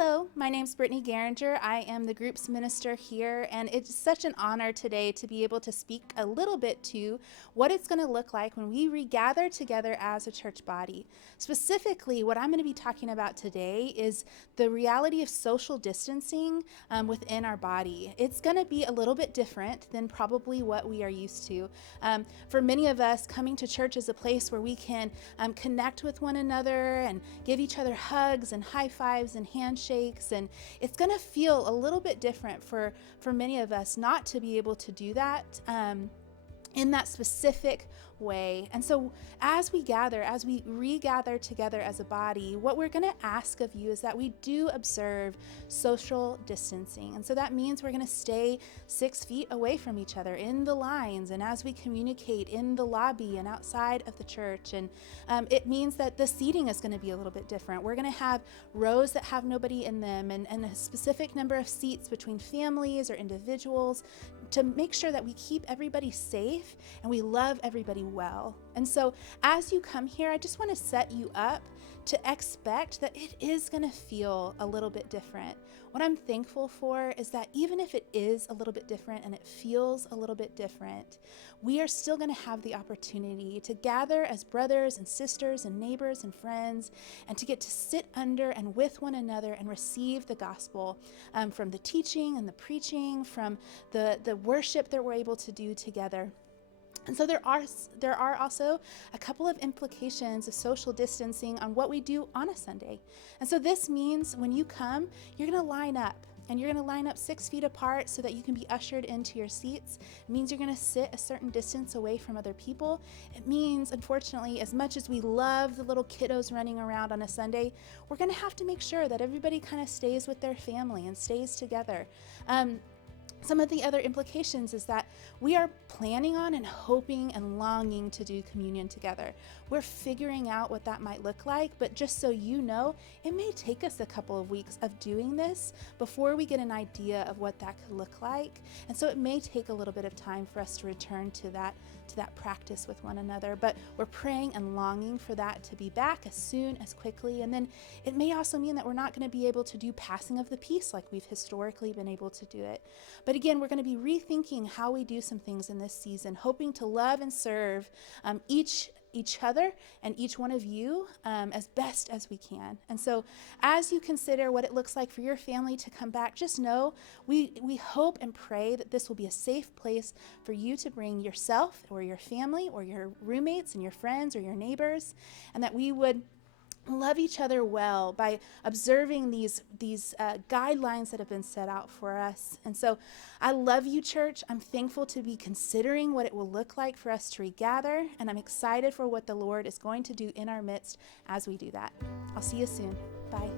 Hello, my name's Brittany Garinger. I am the group's minister here, and it's such an honor today to be able to speak a little bit to what it's going to look like when we regather together as a church body. Specifically, what I'm going to be talking about today is the reality of social distancing within our body. It's going to be a little bit different than probably what we are used to. For many of us, coming to church is a place where we can connect with one another and give each other hugs and high fives and handshakes, and it's going to feel a little bit different for many of us not to be able to do that in that specific way. And so as we regather together as a body, what we're going to ask of you is that we do observe social distancing. And so that means we're going to stay 6 feet away from each other in the lines and as we communicate in the lobby and outside of the church. And it means that the seating is going to be a little bit different. We're going to have rows that have nobody in them and a specific number of seats between families or individuals to make sure that we keep everybody safe and we love everybody well. And so as you come here, I just want to set you up to expect that it is going to feel a little bit different. What I'm thankful for is that even if it is a little bit different and it feels a little bit different, we are still going to have the opportunity to gather as brothers and sisters and neighbors and friends and to get to sit under and with one another and receive the gospel from the teaching and the preaching, from the worship that we're able to do together. And so there are also a couple of implications of social distancing on what we do on a Sunday. And so this means when you come, you're going to line up. And you're going to line up 6 feet apart so that you can be ushered into your seats. It means you're going to sit a certain distance away from other people. It means, unfortunately, as much as we love the little kiddos running around on a Sunday, we're going to have to make sure that everybody kind of stays with their family and stays together. Some of the other implications is that we are planning on and hoping and longing to do communion together. We're figuring out what that might look like, but just so you know, it may take us a couple of weeks of doing this before we get an idea of what that could look like. And so it may take a little bit of time for us to return to that practice with one another, but we're praying and longing for that to be back as soon as quickly. And then it may also mean that we're not going to be able to do passing of the peace like we've historically been able to do it. But again, we're going to be rethinking how we do some things in this season, hoping to love and serve each other and each one of you as best as we can. And so as you consider what it looks like for your family to come back, just know we hope and pray that this will be a safe place for you to bring yourself or your family or your roommates and your friends or your neighbors, and that we would love each other well by observing these guidelines that have been set out for us. And so I love you, church. I'm thankful to be considering what it will look like for us to regather, and I'm excited for what the Lord is going to do in our midst as we do that. I'll see you soon. Bye.